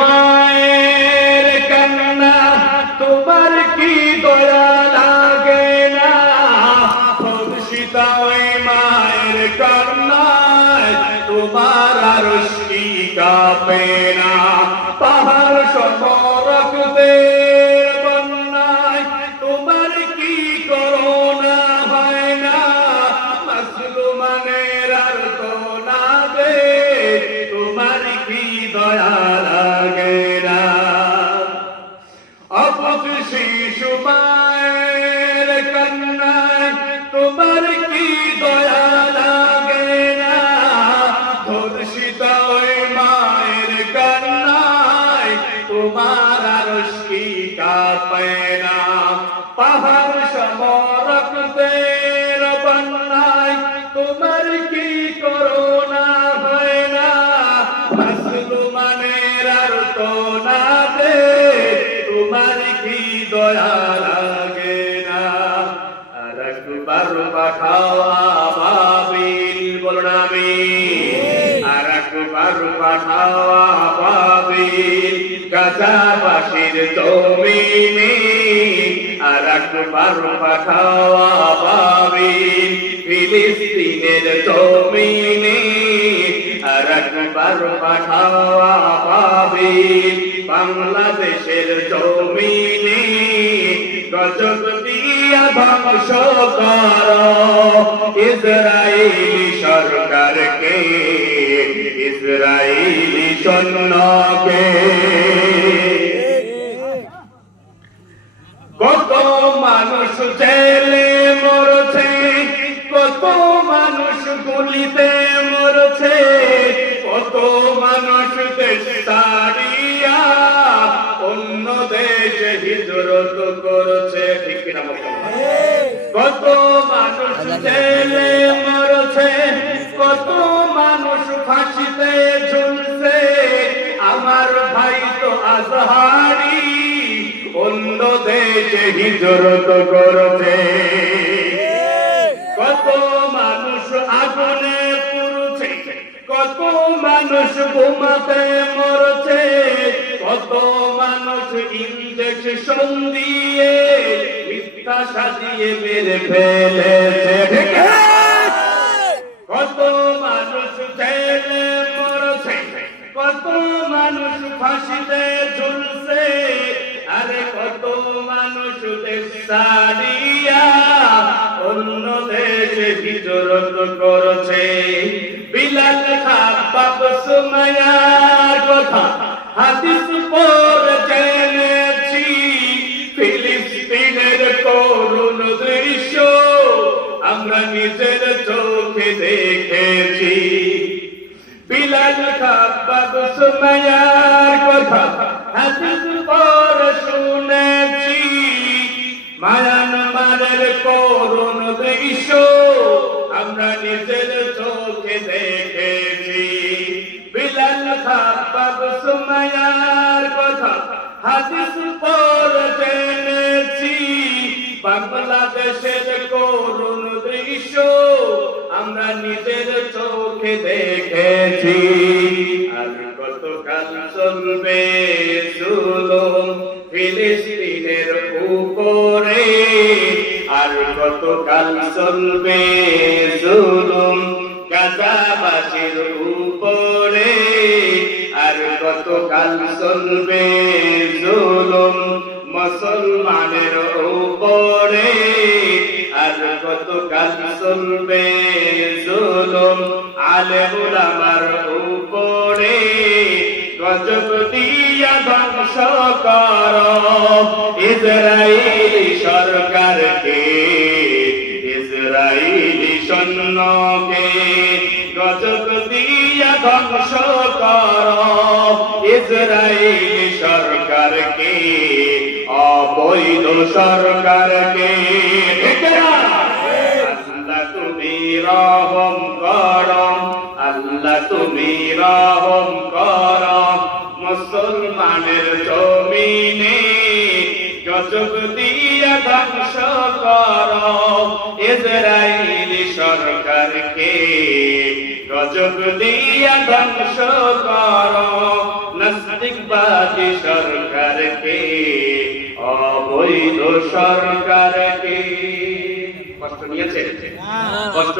মায়ের কান্না তোমার কি দয়া লাগে না? খুশিতা ওই মায়ের কান্নায় তোমার আরশ কি কাঁপে না? পাহাড় শতরক্তের বন্যায় তোমার কি করুণা হয় না? মাসলুমানের আর তো না দে তোমার কি দয়া লাগে না? অপত শিশু মায়ের কান্নায় তোমার কি দয়া লাগে না? ধর্ষিত ওই মায়ের কান্নায় তোমার আরশ কি কাঁপে না? পাহাড় সমরক্তের বন্যায় তোমার কি করুণা হয় না? মাসলুমানের আর তো না দে তোমার কি দয়া লাগে না? আর একবার পাঠাও আবাবিল, বলো না আমিন। আর একবার পাঠাও আবাবিল গাজাবাসীর জমিনে। আর একবার পাঠাও আবাবিল ফিলিস্তিনের জমিনে। আর একবার পাঠাও আবাবিল বাংলাদেশের জমিনে। গজব দিয়া ধ্বংস করো ইসরায়েলি সরকারকে, ইসরায়েলি সৈন্যকে। কত মানুষ জেলে মরছে, কত মানুষ গুলিতে মরছে, কত মানুষ দেশ ছাড়িয়া অন্য দেশে হিজরত করছে। ঠিক কিনা বলুন? কত মানুষ জেলে মরছে, কত মানুষ ফাঁসিতে ঝুলছে। আমার ভাই তো আজহারি অন্য দেশে হিজরত করছে। কত মানুষ আগুনে পুড়ছে, কত মানুষ বোমাতে মরছে, কত মানুষ ইনজেকশন দিয়ে মিথ্যা সাজিয়ে মেরে ফেলেছে। কত মানুষ জেলে মরছে, কত মানুষ ফাঁসিতে ঝুলছে। আরে কত মানুষ দেশ ছাড়িয়া অন্য দেশে হিজরত করছে। বিলাল খাব্বাব সুমাইয়ার কথা হাদিস পড়ে জেনেছি। ফিলিস্তিনের করুণ দৃশ্য আমরা নিজের চোখে দেখেছি। বিলাল খাব্বাব সুমাইয়ার কথা হাদিস পড়ে শুনেছি। মায়ানমারের করুণ দৃশ্য আমরা নিজের চোখে দেখেছি। বিলাল খাব্বাব সুমাইয়ার কথা হাদিস পড়ে জেনেছি। বাংলাদেশের করুণ দৃশ্য আমরা নিজের চোখে দেখেছি। আর কতকাল চলবে জুলুম ফিলিস্তিনের উপরে? আর কতকাল চলবে জুলুম গাজাবাসীর উপরে? আর কতকাল চলবে জুলুম মুসলমানের উপরে? আর কতকাল চলবে জুলুম আলেম উলামার উপরে? গজব দিয়া ধ্বংস করো ইসরায়েলি সরকারকে, ইসরায়েলি সৈন্যকে। গজব দিয়া ধ্বংস করো ইসরায়েলি সরকারকে, অবৈধ সরকারকে। আল্লাহ তুমি রহম করো, আল্লাহ তুমি রহম করো মুসলমানের জমিনে। গজব দিয়া ধ্বংস করো ইসরায়েলি সরকারকে, গজব দিয়া ধ্বংস করো নাস্তিকবাদী সরকারকে, অবৈধ সরকারকে। কষ্ট নিয়েছে? কষ্ট